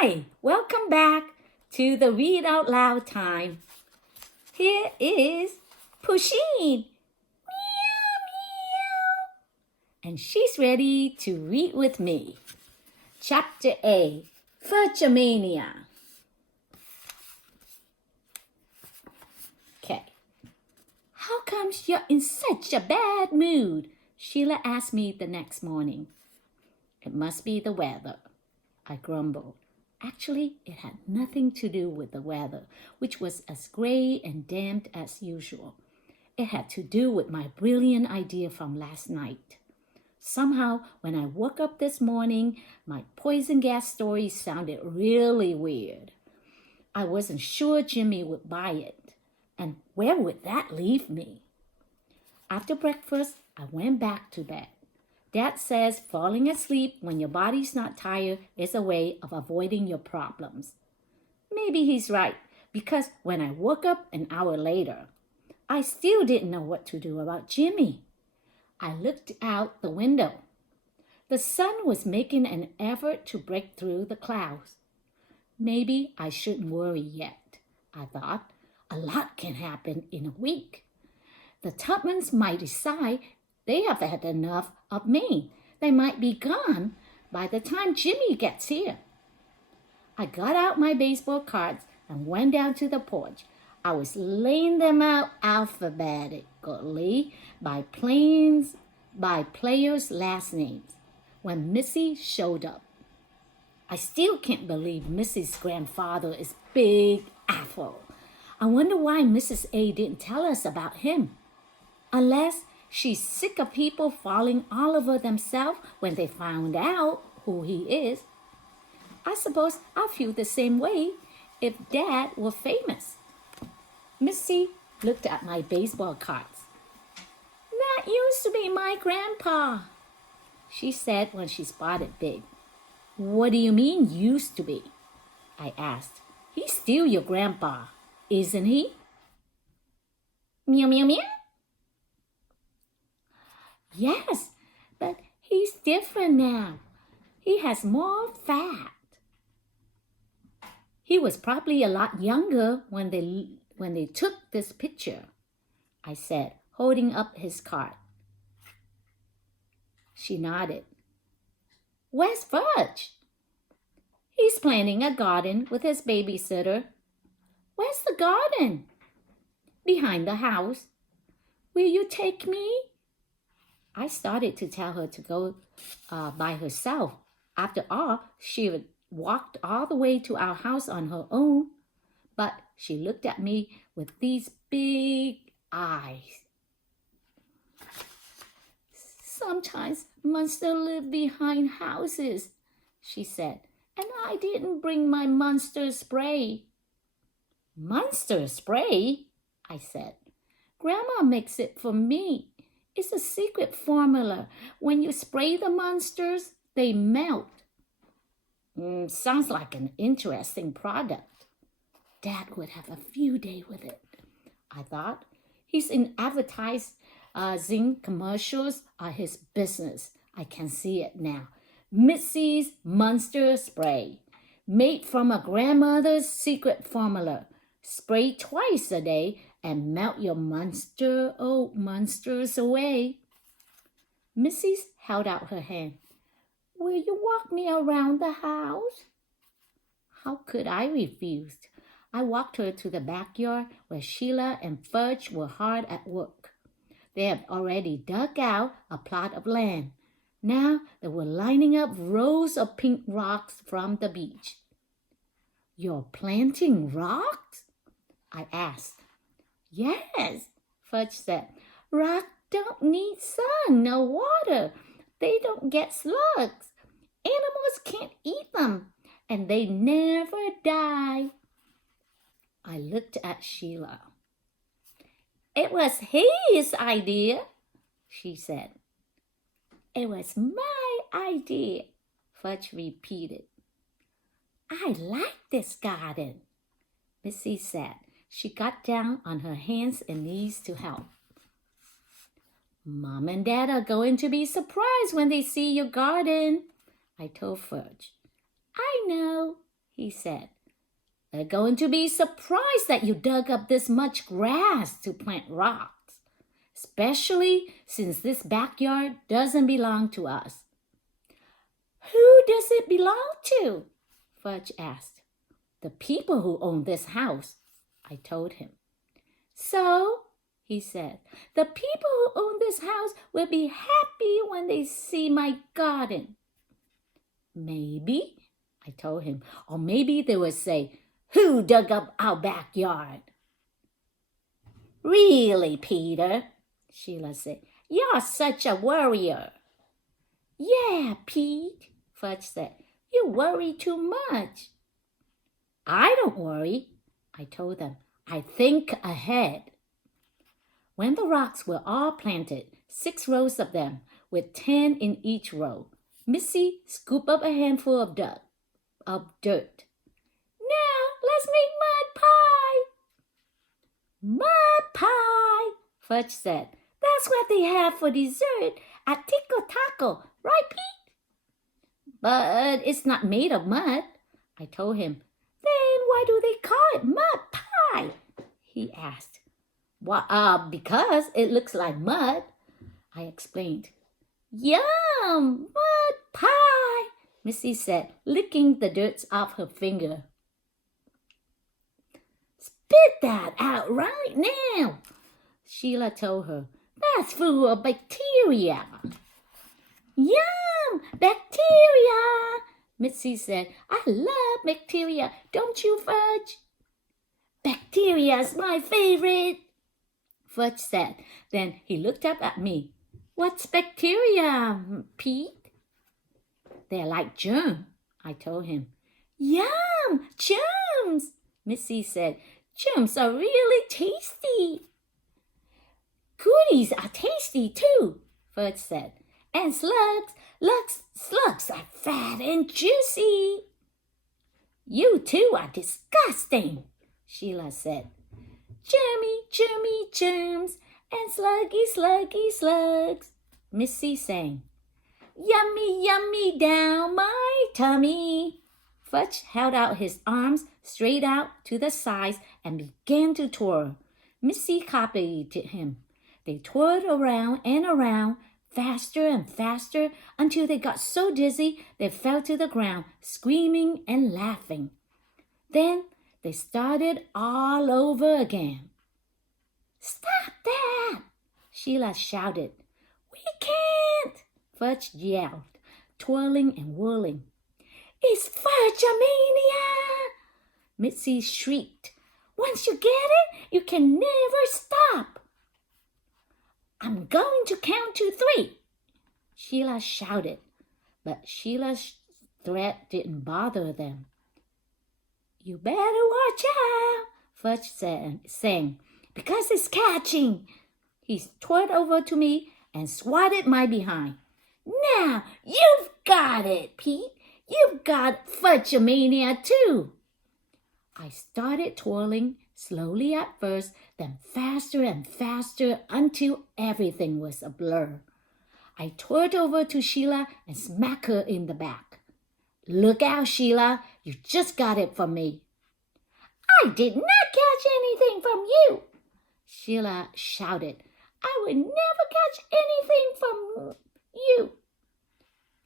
Hi, welcome back to the Read Out Loud time. Here is Pusheen. Meow, meow. And she's ready to read with me. Chapter A, Fudge-a-Mania. Okay. How comes you're in such a bad mood? Sheila asked me the next morning. It must be the weather, I grumbled. Actually, it had nothing to do with the weather, which was as gray and damp as usual. It had to do with my brilliant idea from last night. Somehow, when I woke up this morning, my poison gas story sounded really weird. I wasn't sure Jimmy would buy it, and where would that leave me? After breakfast, I went back to bed. Dad says falling asleep when your body's not tired is a way of avoiding your problems. Maybe he's right, because when I woke up an hour later, I still didn't know what to do about Jimmy. I looked out the window. The sun was making an effort to break through the clouds. Maybe I shouldn't worry yet, I thought. A lot can happen in a week. The Tubmans might decide they have had enough of me. They might be gone by the time Jimmy gets here. I got out my baseball cards and went down to the porch. I was laying them out alphabetically by players' last names when Missy showed up. I still can't believe Missy's grandfather is Big Apple. I wonder why Mrs. A didn't tell us about him. Unless she's sick of people falling all over themselves when they found out who he is. I suppose I'd feel the same way if Dad were famous. Missy looked at my baseball cards. That used to be my grandpa, she said when she spotted Big. What do you mean used to be? I asked. He's still your grandpa, isn't he? Meow, meow, meow. Yes, but he's different now. He has more fat. He was probably a lot younger when they took this picture, I said, holding up his card. She nodded. Where's Fudge? He's planting a garden with his babysitter. Where's the garden? Behind the house. Will you take me? I started to tell her to go by herself. After all, she had walked all the way to our house on her own. But she looked at me with these big eyes. Sometimes monsters live behind houses, she said, and I didn't bring my monster spray. Monster spray? I said. Grandma makes it for me. It's a secret formula. When you spray the monsters, they melt. Sounds like an interesting product. Dad would have a field day with it, I thought. He's in advertising commercials are his business. I can see it now. Missy's Monster Spray. Made from a grandmother's secret formula. Spray twice a day and melt your monsters away. Missy held out her hand. Will you walk me around the house? How could I refuse? I walked her to the backyard where Sheila and Fudge were hard at work. They had already dug out a plot of land. Now they were lining up rows of pink rocks from the beach. You're planting rocks? I asked. Yes, Fudge said. Rocks don't need sun, no water. They don't get slugs. Animals can't eat them, and they never die. I looked at Sheila. It was his idea, she said. It was my idea, Fudge repeated. I like this garden, Missy said. She got down on her hands and knees to help. Mom and Dad are going to be surprised when they see your garden, I told Fudge. I know, he said. They're going to be surprised that you dug up this much grass to plant rocks, especially since this backyard doesn't belong to us. Who does it belong to? Fudge asked. The people who own this house, I told him. So, he said, the people who own this house will be happy when they see my garden. Maybe, I told him, or maybe they will say, who dug up our backyard? Really, Peter, Sheila said, you're such a worrier. Yeah, Pete, Fudge said, you worry too much. I don't worry, I told them. I think ahead. When the rocks were all planted, 6 rows of them, with 10 in each row, Missy scooped up a handful of dirt. Now let's make mud pie. Mud pie, Fudge said. That's what they have for dessert at Tico Taco, right, Pete? But it's not made of mud, I told him. Then why do they call it mud pie? He asked. Well, because it looks like mud, I explained. Yum, mud pie, Missy said, licking the dirt off her finger. Spit that out right now, Sheila told her. That's full of bacteria. Yum, bacteria, Missy said. I love bacteria, don't you, Fudge? Bacteria's my favorite, Fudge said. Then he looked up at me. What's bacteria, Pete? They're like germs, I told him. Yum, germs, Missy said. Germs are really tasty. Goodies are tasty too, Fudge said. And slugs are fat and juicy. You two are disgusting, Sheila said. Germy germs and sluggy slugs, Missy sang. Yummy down my tummy. Fudge held out his arms straight out to the sides and began to twirl. Missy copied him. They twirled around and around, faster and faster, until they got so dizzy they fell to the ground, screaming and laughing. Then they started all over again. Stop that! Sheila shouted. We can't! Fudge yelled, twirling and whirling. It's Fudge-a-Mania! Mitzi shrieked. Once you get it, you can never stop. I'm going to count to 3, Sheila shouted, but Sheila's threat didn't bother them. You better watch out, Fudge sang, because it's catching. He twirled over to me and swatted my behind. Now you've got it, Pete. You've got Fudge-a-Mania too. I started twirling, slowly at first, then faster and faster until everything was a blur. I twirled over to Sheila and smacked her in the back. Look out, Sheila, you just got it from me. I did not catch anything from you, Sheila shouted. I would never catch anything from you.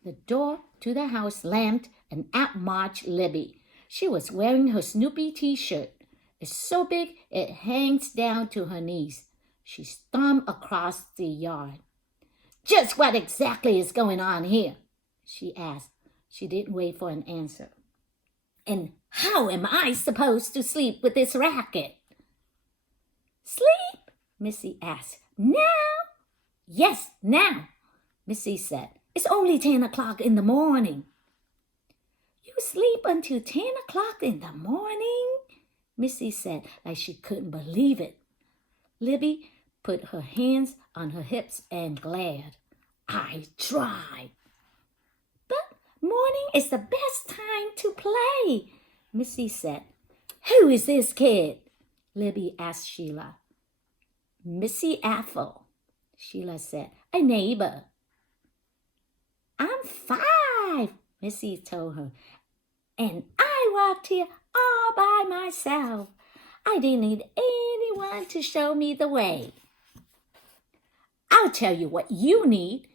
The door to the house slammed and out marched Libby. She was wearing her Snoopy t-shirt. It's so big it hangs down to her knees. She stomped across the yard. Just what exactly is going on here? She asked. She didn't wait for an answer. And how am I supposed to sleep with this racket? Sleep? Missy asked. Now? Yes, now, Missy said. It's only 10 o'clock in the morning. You sleep until 10 o'clock in the morning? Missy said, like she couldn't believe it. Libby put her hands on her hips and glared. I tried. But morning is the best time to play, Missy said. Who is this kid? Libby asked Sheila. Missy Ethel, Sheila said, a neighbor. I'm 5, Missy told her. And I walked here all by myself. I didn't need anyone to show me the way. I'll tell you what you need,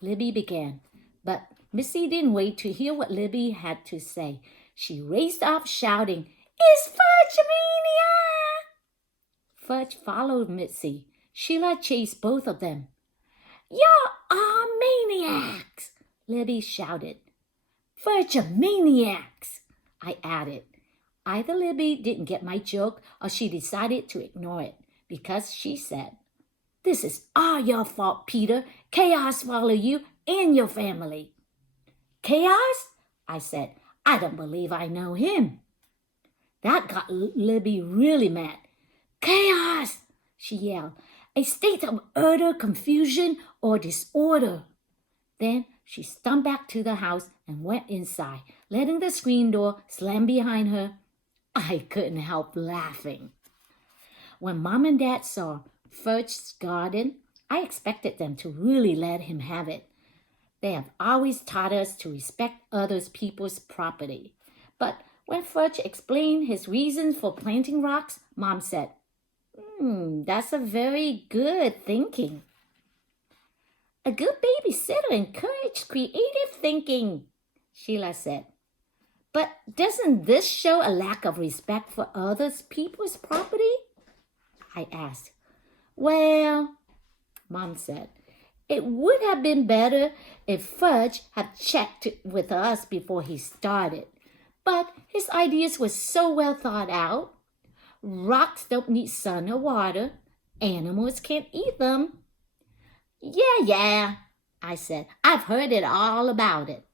Libby began. But Missy didn't wait to hear what Libby had to say. She raced off shouting, "It's Fudge-a-Mania!" Fudge followed Missy. Sheila chased both of them. "Y'all are maniacs!" Libby shouted. "Fudge-a-maniacs!" I added. Either Libby didn't get my joke or she decided to ignore it because she said, "This is all your fault, Peter. Chaos followed you and your family." "Chaos?" I said. "I don't believe I know him." That got Libby really mad. "Chaos!" she yelled. "A state of utter confusion or disorder." Then she stumped back to the house and went inside, letting the screen door slam behind her. I couldn't help laughing. When Mom and Dad saw Fudge's garden, I expected them to really let him have it. They have always taught us to respect other people's property. But when Fudge explained his reasons for planting rocks, Mom said, "That's a very good thinking." "A good babysitter encourages creative thinking," Sheila said. "But doesn't this show a lack of respect for other people's property?" I asked. "Well," Mom said, "it would have been better if Fudge had checked with us before he started. But his ideas were so well thought out. Rocks don't need sun or water. Animals can't eat them." Yeah, I said. "I've heard it all about it."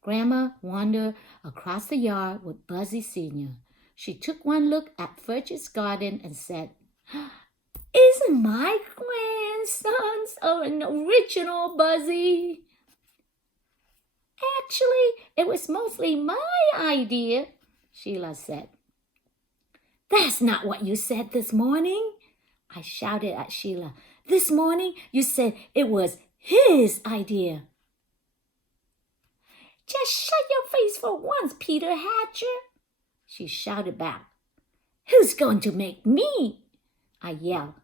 Grandma wandered across the yard with Buzzy Sr. She took one look at Fudge's garden and said, "Isn't my grandson's an original, Buzzy?" "Actually, it was mostly my idea," Sheila said. "That's not what you said this morning," I shouted at Sheila. "This morning you said it was his idea." "Just shut your face for once, Peter Hatcher," she shouted back. "Who's going to make me?" I yelled.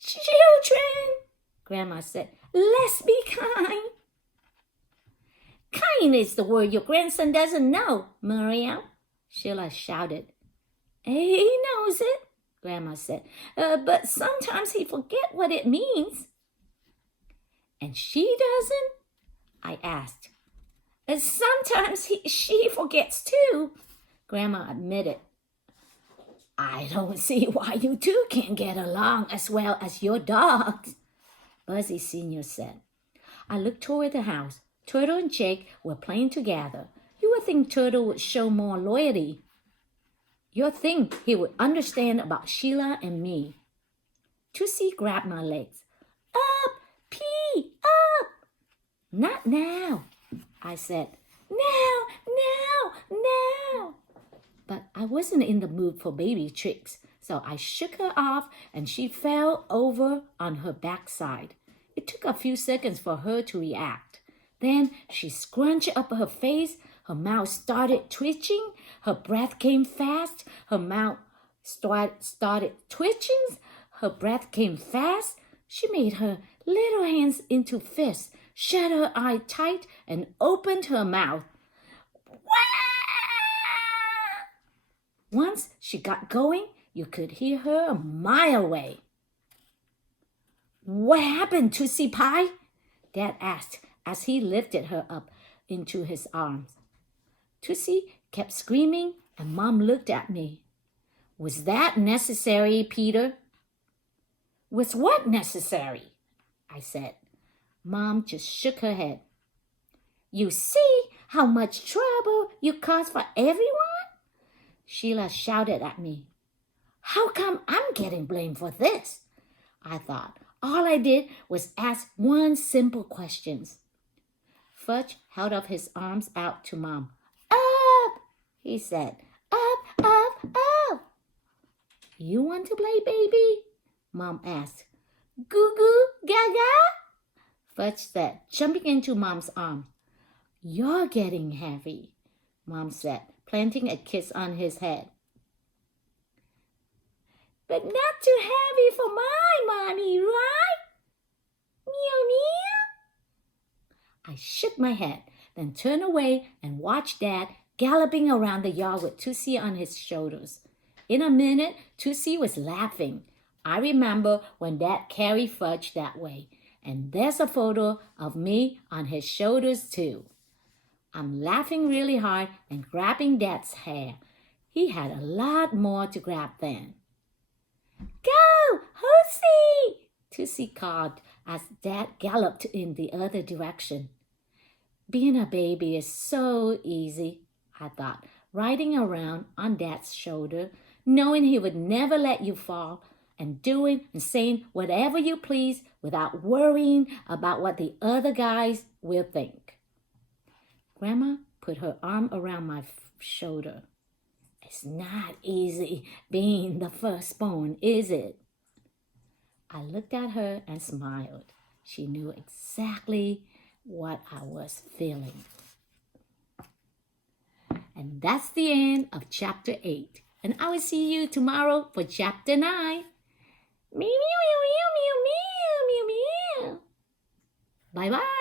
"Children," Grandma said, "let's be kind." "Kind is the word your grandson doesn't know, Miriam," Sheila shouted. "He knows it," Grandma said, "but sometimes he forgets what it means." "And she doesn't?" I asked. "Sometimes she forgets too," Grandma admitted. "I don't see why you two can't get along as well as your dogs," Buzzy Sr. said. I looked toward the house. Turtle and Jake were playing together. You would think Turtle would show more loyalty. You'd think he would understand about Sheila and me. Tussie grabbed my legs. "Up, Pea, up!" "Not now," I said. Now. But I wasn't in the mood for baby tricks, so I shook her off and she fell over on her backside. It took a few seconds for her to react. Then she scrunched up her face, her mouth started twitching, her breath came fast, her mouth started twitching, her breath came fast. She made her little hands into fists, shut her eye tight, and opened her mouth. Once she got going, you could hear her a mile away. "What happened, Tussie Pie?" Dad asked as he lifted her up into his arms. Tussie kept screaming, and Mom looked at me. "Was that necessary, Peter?" "Was what necessary?" I said. Mom just shook her head. "You see how much trouble you cause for everyone?" Sheila shouted at me. "How come I'm getting blamed for this?" I thought. All I did was ask one simple question. Fudge held up his arms out to Mom. "Up," he said. Up. "You want to play, baby?" Mom asked. "Goo goo gaga," Fudge said, jumping into Mom's arms. "You're getting heavy," Mom said, planting a kiss on his head. But not too heavy for my mommy, right? Meow, meow. I shook my head, then turned away and watched Dad galloping around the yard with Tussie on his shoulders. In a minute, Tussie was laughing. I remember when Dad carried Fudge that way, and there's a photo of me on his shoulders too. I'm laughing really hard and grabbing Dad's hair. He had a lot more to grab then. Go, Hoosie! Tussie called as Dad galloped in the other direction. Being a baby is so easy, I thought, riding around on Dad's shoulder, knowing he would never let you fall, and doing and saying whatever you please without worrying about what the other guys will think. Grandma put her arm around my shoulder. It's not easy being the firstborn, is it? I looked at her and smiled. She knew exactly what I was feeling. And that's the end of chapter 8. And I will see you tomorrow for chapter 9. Meow, meow, meow, meow, meow, meow, meow, meow. Bye-bye.